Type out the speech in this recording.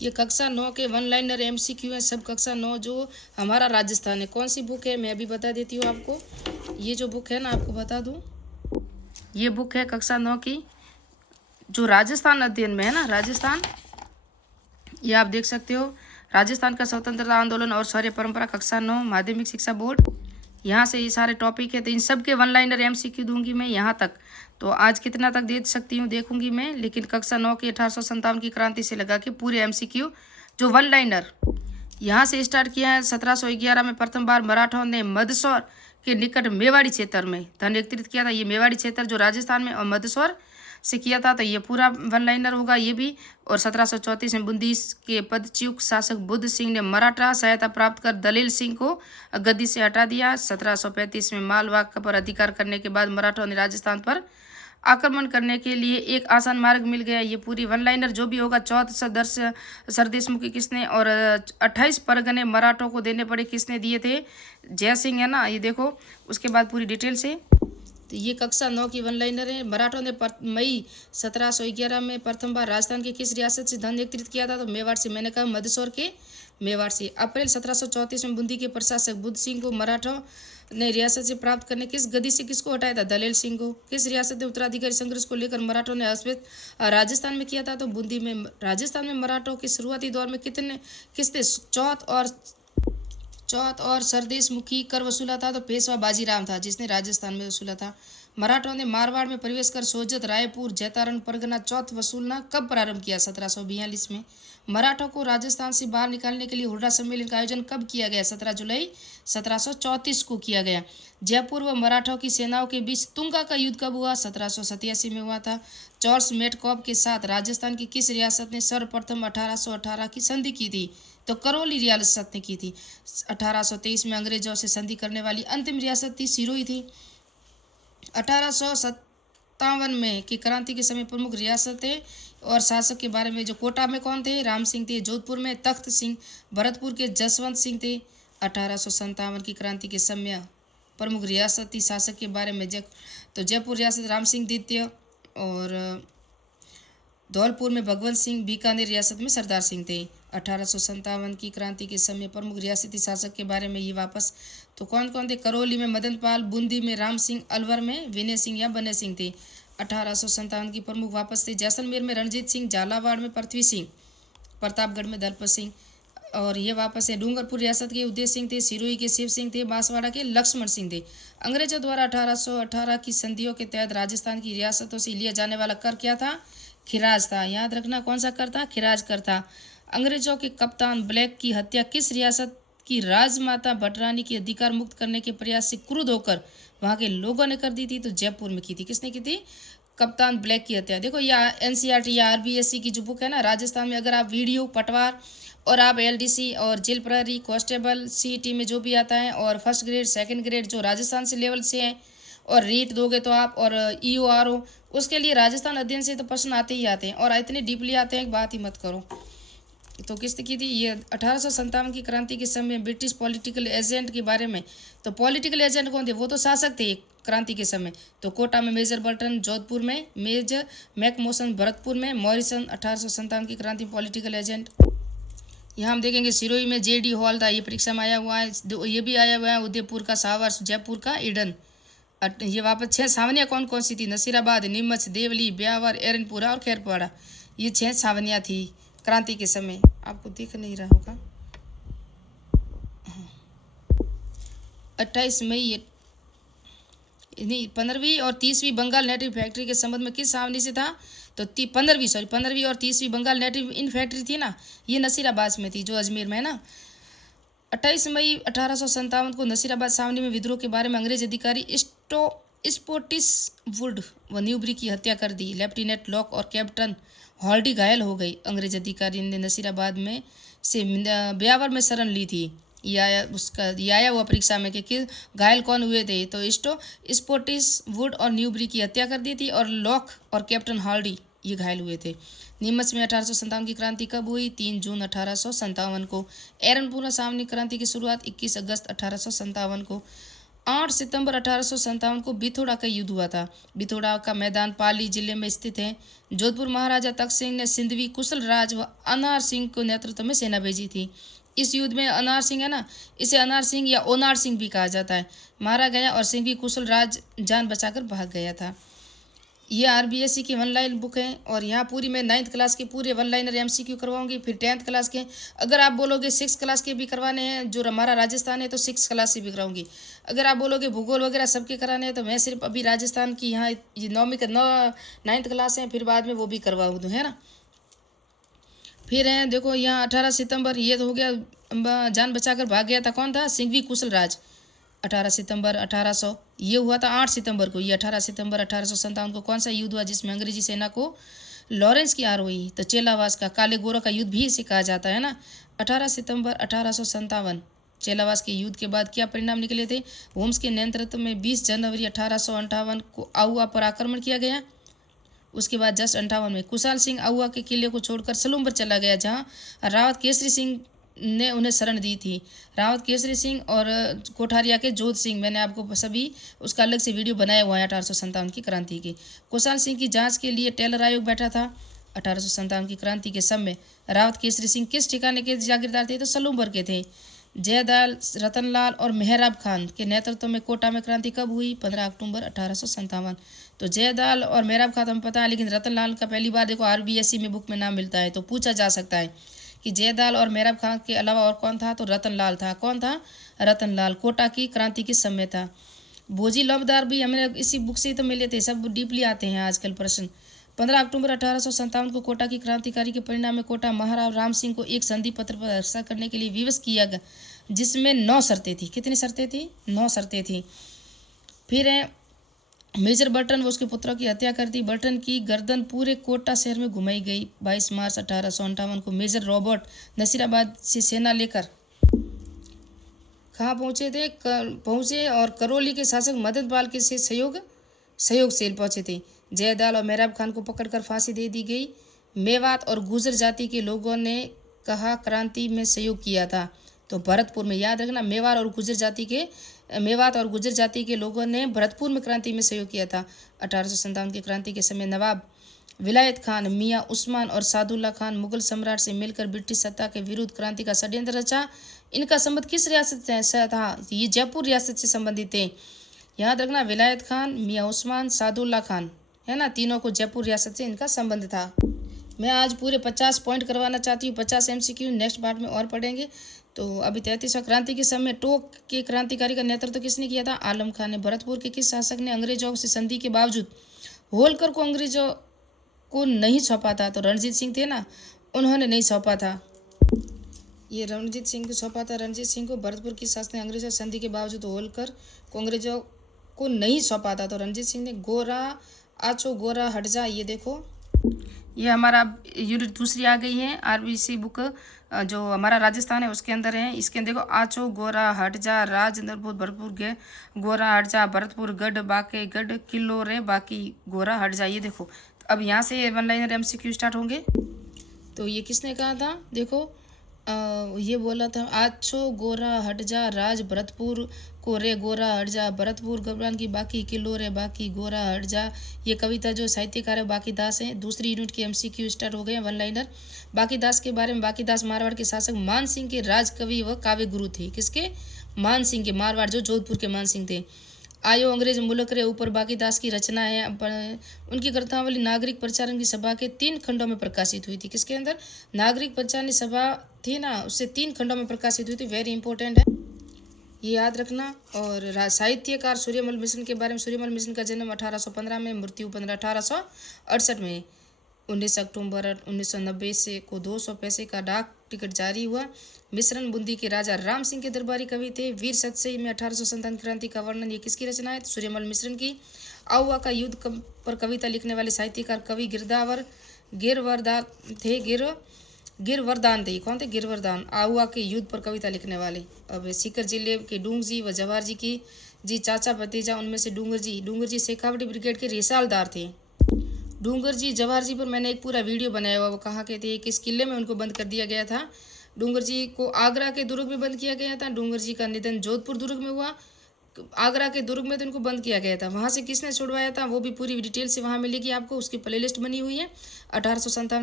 ये कक्षा 9 के वन लाइनर MCQ है, सब कक्षा 9 जो हमारा राजस्थान है। कौन सी बुक है मैं अभी बता देती हूँ आपको। ये जो बुक है ना, आपको बता दूँ, ये बुक है कक्षा 9 की, जो राजस्थान अध्ययन में है ना, राजस्थान, ये आप देख सकते हो, राजस्थान का स्वतंत्रता आंदोलन और शौर्य परंपरा, कक्षा 9, माध्यमिक शिक्षा बोर्ड। यहाँ से ये सारे टॉपिक है, तो इन सब के वन लाइनर MCQ दूंगी मैं यहाँ तक। तो आज कितना तक दे सकती हूँ देखूंगी मैं, लेकिन कक्षा 9 की 1857 की क्रांति से लगा के पूरे MCQ जो वन लाइनर यहाँ से स्टार्ट किया है। 1711 में प्रथम बार मराठों ने मदसौर के निकट मेवाड़ी क्षेत्र में धन एकत्रित किया था। ये मेवाड़ी क्षेत्र जो राजस्थान में और मदसौर से किया था, तो ये पूरा वन लाइनर होगा ये भी। और 1734 में बूंदी के पदच्युत शासक बुद्ध सिंह ने मराठा सहायता प्राप्त कर दलील सिंह को गद्दी से हटा दिया। 1735 में मालवा पर अधिकार करने के बाद मराठों ने राजस्थान पर आक्रमण करने के लिए एक आसान मार्ग मिल गया। ये पूरी वन लाइनर जो भी होगा, 14 सदस्य सरदेशमुखी किसने, और 28 परगने मराठों को देने पड़े, किसने दिए थे, जय सिंह है ना, ये देखो। उसके बाद पूरी डिटेल से, तो ये कक्षा 9 की वन लाइनर है। मराठों ने मई 1711 में प्रथम बार राजस्थान की किस रियासत से धन एकत्रित किया था, तो मेवाड़ से। मैंने कहा मदसौर के मेवाड़ से। अप्रैल 1734 में बूंदी के प्रशासक बुद्ध सिंह को मराठों ने रियासत से प्राप्त करने किस गद्दी से किसको हटाया था, दलेल सिंह को। किस रियासत में उत्तराधिकारी संघर्ष को लेकर मराठों ने अस्मित राजस्थान में किया था, तो बूंदी में। राजस्थान में मराठों के शुरुआती दौर में किसने चौथ और सरदेश मुखी कर वसूला था, तो पेशवा बाजीराव था जिसने राजस्थान में वसूला था। मराठों ने मारवाड़ में प्रवेश कर सोजत, रायपुर, जैतारण परगना चौथ वसूलना कब प्रारंभ किया, 1742 में। मराठों को राजस्थान से बाहर निकालने के लिए हुर्रा सम्मेलन का आयोजन कब किया गया, 17 जुलाई 1734 को किया गया। जयपुर व मराठों की सेनाओं के बीच तुंगा का युद्ध कब हुआ, 1787 में हुआ था। चार्ल्स मेटकॉप के साथ राजस्थान की किस रियासत ने सर्वप्रथम 1818 की संधि की थी, तो करौली रियासत ने की थी। 1823 में अंग्रेजों से संधि करने वाली अंतिम रियासत थी सिरोही थी। 1857 में की क्रांति के समय प्रमुख रियासतें और शासक के बारे में, जो कोटा में कौन थे, राम सिंह थे। जोधपुर में तख्त सिंह, भरतपुर के जसवंत सिंह थे। 1857 की क्रांति के समय प्रमुख रियासती शासक के बारे में, तो जयपुर रियासत राम सिंह द्वितीय, और धौलपुर में भगवंत सिंह, बीकानेर रियासत में सरदार सिंह थे। 1857 की क्रांति के समय प्रमुख रियासती शासक के बारे में ये वापस, तो कौन कौन थे, करौली में मदन पाल, बूंदी में राम सिंह, अलवर में विनय सिंह या बने सिंह थे। 1857 की प्रमुख वापस थे, जैसलमेर में रणजीत सिंह, झालावाड़ में पृथ्वी सिंह, प्रतापगढ़ में दलपत सिंह, और ये वापस है। डूंगरपुर रियासत के उदय सिंह थे, सिरोही के शिव सिंह थे, बांसवाड़ा के लक्ष्मण सिंह थे। अंग्रेजों द्वारा 1818 की संधियों के तहत राजस्थान की रियासतों से लिया जाने वाला कर क्या था, खिराज था। याद रखना कौन सा कर था, खिराज कर था। अंग्रेजों के कप्तान ब्लैक की हत्या किस रियासत की राजमाता भटरानी की अधिकार मुक्त करने के प्रयास से क्रुद्ध होकर वहां के लोगों ने कर दी थी, तो जयपुर में की थी। किसने की थी, कप्तान ब्लैक की हत्या। देखो या NCERT या RBSC की जो बुक है ना, राजस्थान में अगर आप वीडियो पटवार और आप LDC और जेल प्रहरी कांस्टेबल CET में जो भी आता है, और फर्स्ट ग्रेड सेकंड ग्रेड जो राजस्थान से लेवल से है, और रीट दोगे तो आप, और EORO, उसके लिए राजस्थान अध्ययन से तो प्रश्न आते ही आते हैं, और इतने डीपली आते हैं कि बात ही मत करो। तो किसने की थी ये 1857 की क्रांति के समय ब्रिटिश पॉलिटिकल एजेंट के बारे में, तो पॉलिटिकल एजेंट कौन थे, वो तो शासक थे क्रांति के समय। तो कोटा में मेजर बर्टन, जोधपुर में मेजर मैकमोसन, भरतपुर में मॉरिसन। 1857 की क्रांति पॉलिटिकल एजेंट। यहाँ हम देखेंगे सिरोही में JD हॉल था, ये परीक्षा में आया हुआ है। ये भी आया हुआ है उदयपुर का सावर, जयपुर का ईडन। ये वापस 6 छावनियाँ कौन कौन सी थी, नसीराबाद, नीमच, देवली, ब्यावर, एरनपुरा और खैरपाड़ा। ये 6 छावनियाँ थी क्रांति के समय। आपको दिख नहीं रहा होगा। 28 मई 15वीं और 30वीं बंगाल नेटिव फैक्ट्री के संबंध में किस छावनी से था, तो 15वीं और 30वीं बंगाल नेटिव इन फैक्ट्री थी ना, ये नसीराबाद में थी जो अजमेर में है ना। 28 मई 1857 को नसीराबाद छावनी में विद्रोह के बारे में अंग्रेज अधिकारी स्पोटिस वुड व न्यूबरी की हत्या कर दी। लेफ्टिनेंट लॉक और कैप्टन हॉल्डी घायल हो गई। अंग्रेज अधिकारी ने नसीराबाद में से ब्यावर में शरण ली थी। ये आया हुआ परीक्षा में कि घायल कौन हुए थे, तो स्पोटिस वुड और न्यूबरी की हत्या कर दी थी, और लॉक और कैप्टन हॉल्डी ये घायल हुए थे। नीमच में 1857 की क्रांति कब हुई, 3 जून 1857 को। एरनपुरा सामनी क्रांति की शुरुआत 21 अगस्त 1857 को। 8 सितंबर 1857 को बिथोड़ा का युद्ध हुआ था। बिथोड़ा का मैदान पाली जिले में स्थित है। जोधपुर महाराजा तख्त सिंह ने सिंधवी कुशल राज व अनार सिंह को नेतृत्व में सेना भेजी थी। इस युद्ध में अनार सिंह है ना, इसे अनार सिंह या ओनार सिंह भी कहा जाता है, मारा गया और सिंधवी कुशल राज जान बचाकर भाग गया था। ये आरबीएससी की वन लाइन बुक है और यहाँ पूरी मैं 9th क्लास के पूरे वन लाइनर एमसीक्यू करवाऊंगी, फिर 10th क्लास के। अगर आप बोलोगे 6th क्लास के भी करवाने हैं, जो हमारा राजस्थान है, तो 6th क्लास से भी कराऊंगी। अगर आप बोलोगे भूगोल वगैरह सबके कराने हैं, तो मैं सिर्फ अभी राजस्थान की यहाँ ये 9th क्लास है, फिर बाद में वो भी करवाऊँ दूँ, है ना। फिर है देखो यहाँ 18 सितंबर, ये तो हो गया जान बचाकर भाग गया था, कौन था? सिंघवी कुशल राज। 18 सितंबर 1800 ये हुआ था 8 सितंबर को। ये 18 सितंबर 1857 को कौन सा युद्ध हुआ जिसमें अंग्रेजी सेना को लॉरेंस की हार हुई? तो चेलावास का, काले गोरा का युद्ध भी इसे कहा जाता है ना। 18 सितंबर 1857 चेलावास के युद्ध के बाद क्या परिणाम निकले थे? होम्स के नेतृत्व में 20 जनवरी 1858 को आउआ पर आक्रमण किया गया। उसके बाद जस्ट 58 में कुशाल सिंह आउआ के किले को छोड़कर सलूम्बर चला गया, जहां रावत केसरी सिंह ने उन्हें शरण दी थी। रावत केसरी सिंह और कोठारिया के जोध सिंह, मैंने आपको सभी उसका अलग से वीडियो बनाया हुआ है 1857 की क्रांति की। कुशाल सिंह की जांच के लिए टेलर आयोग बैठा था। 1857 की क्रांति के समय रावत केसरी सिंह किस ठिकाने के जागीरदार थे? तो सलूम्बर के थे। जयदाल, रतनलाल और मेहराब खान के नेतृत्व में कोटा में क्रांति कब हुई? 15 अक्टूबर 1857। तो जयदाल और मेहराब खान तो हमें पता है, लेकिन रतनलाल का पहली बार देखो आरबीएससी में बुक में नाम मिलता है, तो पूछा जा सकता है कि जयदाल और मेहराब खान के अलावा और कौन था? तो रतनलाल था। कौन था? रतनलाल। कोटा की क्रांति किस समय था? भोजी लौबदार भी हमें इसी बुक से ही तो मिले थे, सब डीपली आते हैं आजकल प्रश्न। 15 अक्टूबर 1857 को कोटा की क्रांतिकारी के परिणाम में कोटा महाराव राम सिंह को एक संधि पत्र पर हस्ताक्षर करने के लिए विवश किया गया, जिसमें 9 शर्तें थी। कितनी शर्तें थी? 9 शर्तें थी। फिर है मेजर बर्टन, वो उसके पुत्रों की हत्या कर दी। बर्टन की गर्दन पूरे कोटा शहर में घुमाई गई। 22 मार्च 1858 को मेजर रॉबर्ट नसीराबाद से सेना लेकर कहाँ पहुँचे थे? पहुँचे और करौली के शासक मदनपाल के से सहयोग से पहुँचे थे। जयदाल और मेहराब खान को पकड़कर फांसी दे दी गई। मेवात और गुर्जर जाति के लोगों ने कहा क्रांति में सहयोग किया था। तो भरतपुर में, याद रखना, मेवात और गुर्जर जाति के लोगों ने भरतपुर में क्रांति में सहयोग किया था। 1857 की क्रांति के समय नवाब विलायत खान, मियाँ उस्मान और सादुल्ला खान मुगल सम्राट से मिलकर ब्रिटिश सत्ता के विरुद्ध क्रांति का षड्यंत्र रचा। इनका संबंध किस रियासत से था? ये जयपुर रियासत से संबंधित थे। याद रखना, विलायत खान, मियाँ उस्मान, सादुल्ला खान, है ना, तीनों को जयपुर रियासत से इनका संबंध था। मैं आज पूरे 50 पॉइंट करवाना चाहती हूँ, 50 एमसीक्यू नेक्स्ट पार्ट में और पढ़ेंगे। तो अभी 33वां क्रांति के समय टोक के क्रांतिकारी का नेतृत्व किसने किया था? आलम खान ने। भरतपुर के किस शासक ने अंग्रेजों से संधि के बावजूद होलकर को अंग्रेजों को नहीं सौंपा था? तो रणजीत सिंह थे ना, उन्होंने नहीं सौंपा था। ये रणजीत सिंह को सौंपा था। रणजीत सिंह को भरतपुर की शासक ने अंग्रेजों संधि के बावजूद होलकर को अंग्रेजों को नहीं सौंपा था। तो रणजीत सिंह ने। गोरा आचो गोरा हट जा, ये देखो, ये हमारा यूनिट दूसरी आ गई है आरबीसी बुक, जो हमारा राजस्थान है उसके अंदर है। इसके अंदर देखो, आचो गोरा हट जा, राज भरतपुर गे गोरा हट जा, भरतपुर गढ़ बाके गढ़ किलो रे बाकी गोरा हट जा, ये देखो। तो अब यहाँ से वन लाइनर एमसीक्यू स्टार्ट होंगे। तो ये किसने कहा था? देखो, ये बोला था, आछो गोरा हट जा, राज भरतपुर को रे गोरा हट जा, भरतपुर गबरान की बाकी किलो रे बाकी गोरा हट जा। ये कविता जो साहित्यकार है बाकी दास है। दूसरी यूनिट के एमसीक्यू स्टार्ट हो गए वन लाइनर। बाकी दास के बारे में, बाकी दास मारवाड़ के शासक मान सिंह के राज कवि व काव्य गुरु थे। किसके? मान सिंह के। मारवाड़ जो जोधपुर के मान सिंह थे। आयो अंग्रेज मुल्क रे ऊपर बाकी दास की रचना है। उनकी ग्रंथावली नागरिक प्रचारण की सभा के 3 खंडों में प्रकाशित हुई थी। किसके अंदर? नागरिक प्रचारण सभा थी ना, उससे 3 खंडों में प्रकाशित हुई थी। वेरी इंपॉर्टेंट है, ये याद रखना। और साहित्यकार सूर्यमल मिश्र के बारे में, सूर्यमल मिश्र का जन्म 1815 में, मृत्यु 1868 में। 19 अक्टूबर 1990 से को 200 पैसे का डाक टिकट जारी हुआ। मिश्रण बूंदी के राजा राम सिंह के दरबारी कवि थे। वीर सतसई में 1857 क्रांति का वर्णन, ये किसकी रचना है? सूर्यमल मिश्रण की। आउआ का युद्ध पर कविता लिखने वाले साहित्यकार कवि गिरवरदान थे। कौन थे? गिरवरदान। आउआ के युद्ध पर कविता लिखने वाले। अब सीकर जिले के डूंगर जी व जवाहर जी की चाचा भतीजा, उनमें से डूंगर जी शेखावटी ब्रिगेड के रिसालदार थे। डूंगर जी जवाहर जी पर मैंने एक पूरा वीडियो बनाया हुआ, वो कहाँ के थे, किस किले में उनको बंद कर दिया गया था। डूंगर जी को आगरा के दुर्ग में बंद किया गया था। डूंगर जी का निधन जोधपुर दुर्ग में हुआ। आगरा के दुर्ग में तो इनको बंद किया गया था, वहाँ से किसने छुड़वाया था वो भी पूरी डिटेल से वहाँ मिलेगी आपको, उसकी प्लेलिस्ट बनी हुई है। 1857